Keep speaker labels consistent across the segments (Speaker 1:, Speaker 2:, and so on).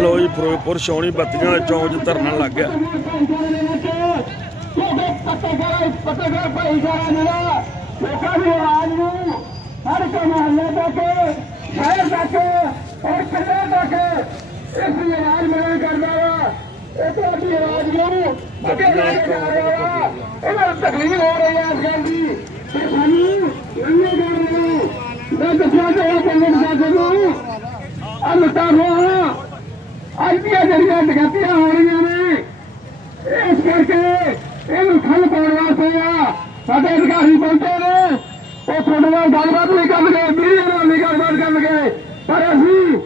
Speaker 1: ਲੋ ਜੀ, ਫਿਰੋਜ਼ਪੁਰ ਛਾਉਣੀ ਬੱਤੀਆਂ ਵਾਲੇ ਚੌਂਕ 'ਚ ਧਰਨਾ ਲੱਗ ਗਿਆ।
Speaker 2: ਲੋਕਾਂ ਦੀ ਆਵਾਜ਼ ਨੂੰ ਹਰ ਇੱਕ ਮਹੱਲੇ ਤੱਕ ਸ਼ਹਿਰ ਤੱਕ ਔਰ ਪਿੰਡਾਂ ਤੱਕ ਇਸ ਦੀ ਆਵਾਜ਼ ਮਿਲਣ ਕਰਦਾ ਵਾ ਇਹ ਤੁਹਾਡੀ ਆਵਾਜ਼ ਨੂੰ ਅੱਗੇ ਲੈ ਕੇ ਜਾ ਰਿਹਾ ਵਾ ਇਹਨਾਂ ਤਕਲੀਫ ਹੋ ਰਹੀ ਹੈ ਇਸ ਗੱਲ ਦੀ ਤੇ ਸਾਨੂੰ ਨੰਨੇ ਕਰ ਰਹੇ ਹੋ ਮੈਂ ਦੱਸਣਾ ਚਾਹਾਂ ਪਿੰਡ ਸਾਡੇ ਨੂੰ ਅਲਤਾ ਹੋਆ ਅੱਜ ਦੀਆਂ ਜਿਹੜੀਆਂ ਡਕੈਤੀਆਂ ਹੋ ਰਹੀਆਂ ਨੇ। ਇਸ ਕਰਕੇ ਇਹਨੂੰ ਖਲ ਪਾਉਣ ਵਾਸਤੇ ਆ। ਸਾਡੇ ਅਧਿਕਾਰੀ ਪਹੁੰਚੇ ਨੇ। ਉਹ ਤੁਹਾਡੇ ਨਾਲ ਗੱਲਬਾਤ ਨਹੀਂ ਕਰਨਗੇ, ਮੀਡੀਆ ਨਾਲ ਨਹੀਂ ਗੱਲਬਾਤ ਕਰਨਗੇ। ਪਰ ਅਸੀਂ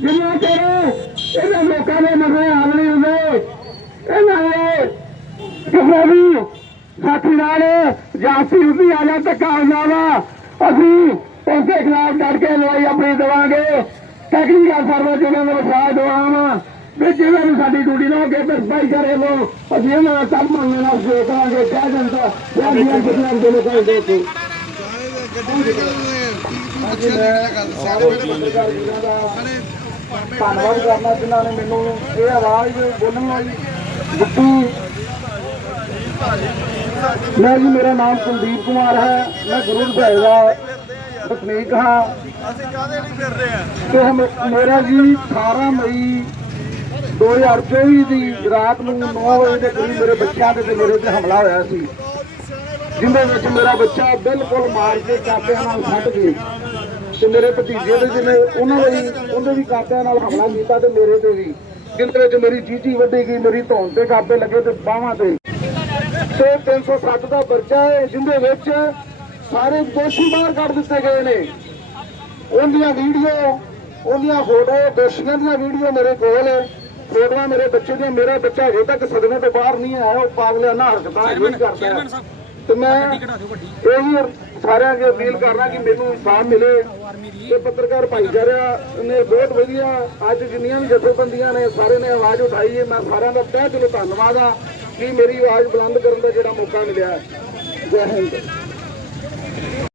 Speaker 2: ਜਿੰਨਾ ਚਿਰ ਇਹਨਾਂ ਲੋਕਾਂ ਦੇ ਮਸਲੇ ਹੱਲ ਨਹੀਂ ਹੁੰਦੇ। ਇਹਨਾਂ ਦੇ ਕਿਸੇ ਵੀ ਸਾਥੀ ਨਾਲ ਜਾਤੀ ਹੁੰਦੀ ਆ ਜਾਂ ਧੱਕਾ ਹੁੰਦਾ ਵਾ ਅਸੀਂ ਉਸਦੇ ਖਿਲਾਫ ਡਟ ਕੇ ਲੜਾਈ ਆਪਣੀ ਦੇਵਾਂਗੇ। ਟੈਕਨੀਕਲ ਸਰਵਿਸ ਉਹਨਾਂ ਦਾ ਵਿਸ਼ਵਾਸ ਦਵਾਵਾਂ ਵੀ ਜਿਵੇਂ ਵੀ ਸਾਡੀ ਡਿਊਟੀ ਨਾ ਹੋਗੇ ਤੇ ਕਰੇ ਲੋ ਅਸੀਂ ਇਹਨਾਂ ਦਾ ਕੰਮ ਮੰਨਣ ਨਾਲ ਸੇ ਕਰਾਂਗੇ, ਕਹਿ ਦਿੰਦਾ। ਜਾਂ ਦੀਆਂ ਦੇ ਲੋਕਾਂ ਦੇ ਤੋਂ ਧੰਨਵਾਦ ਕਰਨਾ ਜਿਨ੍ਹਾਂ ਨੇ ਮੈਨੂੰ ਇਹ ਆਵਾਜ਼ ਬੋਲਣ ਵਾਲੀ ਦਿੱਤੀ। ਮੈਂ ਜੀ, ਮੇਰਾ ਨਾਮ ਕੁਲਦੀਪ ਕੁਮਾਰ ਹੈ। ਮੈਂ ਗੁਰੂ ਸਾਹਿਬ ਦਾ ਵਸਨੀਕ ਹਾਂ।
Speaker 3: ਅਸੀਂ ਕਾਹਦੇ ਲਈ ਫਿਰ ਰਹੇ ਆ
Speaker 2: ਮੇਰਾ ਜੀ 18 ਮਈ 2024 ਦੀ ਰਾਤ ਨੂੰ 9 ਵਜੇ ਦੇ ਕਰੀਬ ਮੇਰੇ ਬੱਚਿਆਂ ਦੇ ਤੇ ਮੇਰੇ ਤੇ ਹਮਲਾ ਹੋਇਆ ਸੀ। ਜਿੰਦੇ ਵਿੱਚ ਮੇਰਾ ਬੱਚਾ ਬਿਲਕੁਲ ਮਾਰ ਕੇ ਕਾਪਿਆਂ ਨਾਲ ਫੱਟ ਗਈ। ਤੇ ਮੇਰੇ ਭਤੀਜੇ ਦੇ ਜਿਹਨੇ ਉਹਨਾਂ ਦੇ ਵੀ ਉਹਦੇ ਵੀ ਕਾਪਿਆਂ ਨਾਲ ਹਮਲਾ ਕੀਤਾ ਤੇ ਮੇਰੇ ਤੇ ਵੀ। ਜਿੰਦੇ ਵਿੱਚ ਮੇਰੀ ਚੀਚੀ ਵੱਢੀ ਗਈ ਮੇਰੀ ਧੌਣ ਤੇ ਕਾਪੇ ਲੱਗੇ ਤੇ ਬਾਹਾਂ ਤੇ। ਤੇ 307 ਦਾ ਪਰਚਾ ਹੈ ਜਿੰਦੇ ਵਿੱਚ ਸਾਰੇ ਦੋਸ਼ੀ ਬਾਹਰ ਕੱਢ ਦਿੱਤੇ ਗਏ ਨੇ। ਉਹਦੀਆਂ ਵੀਡੀਓ ਉਹਦੀਆਂ ਫੋਟੋ ਦੋਸ਼ੀਆਂ ਦੀਆਂ ਵੀਡੀਓ ਮੇਰੇ ਕੋਲ ਹੈ। ਫੋਟੋਆਂ ਮੇਰੇ ਬੱਚੇ ਦੀਆਂ ਮੇਰਾ ਬੱਚਾ ਹਜੇ ਤੱਕ ਸਦਮੇ ਤੋਂ ਬਾਹਰ ਨਹੀਂ ਆਇਆ ਉਹ ਪਾਗਲਿਆਨਾ ਹਰਕਤਾਂ ਹੀ ਕਰਦਾ। ਤੇ ਮੈਂ ਇਹੀ ਸਾਰਿਆਂ ਅੱਗੇ ਅਪੀਲ ਕਰਨਾ ਕਿ ਮੈਨੂੰ ਇਨਸਾਫ ਮਿਲੇ ਤੇ ਪੱਤਰਕਾਰ ਭਾਈਚਾਰਾ ਨੇ ਬਹੁਤ ਵਧੀਆ ਅੱਜ ਜਿੰਨੀਆਂ ਵੀ ਜਥੇਬੰਦੀਆਂ ਨੇ ਸਾਰੇ ਨੇ ਆਵਾਜ਼ ਉਠਾਈ ਹੈ। ਮੈਂ ਸਾਰਿਆਂ ਦਾ ਤਹਿ ਦਿਲੋਂ ਧੰਨਵਾਦ ਆ ਕਿ ਮੇਰੀ ਆਵਾਜ਼ ਬੁਲੰਦ ਕਰਨ ਦਾ ਜਿਹੜਾ ਮੌਕਾ ਮਿਲਿਆ ਹੈ। ਜੈ ਹਿੰਦ। Thank you.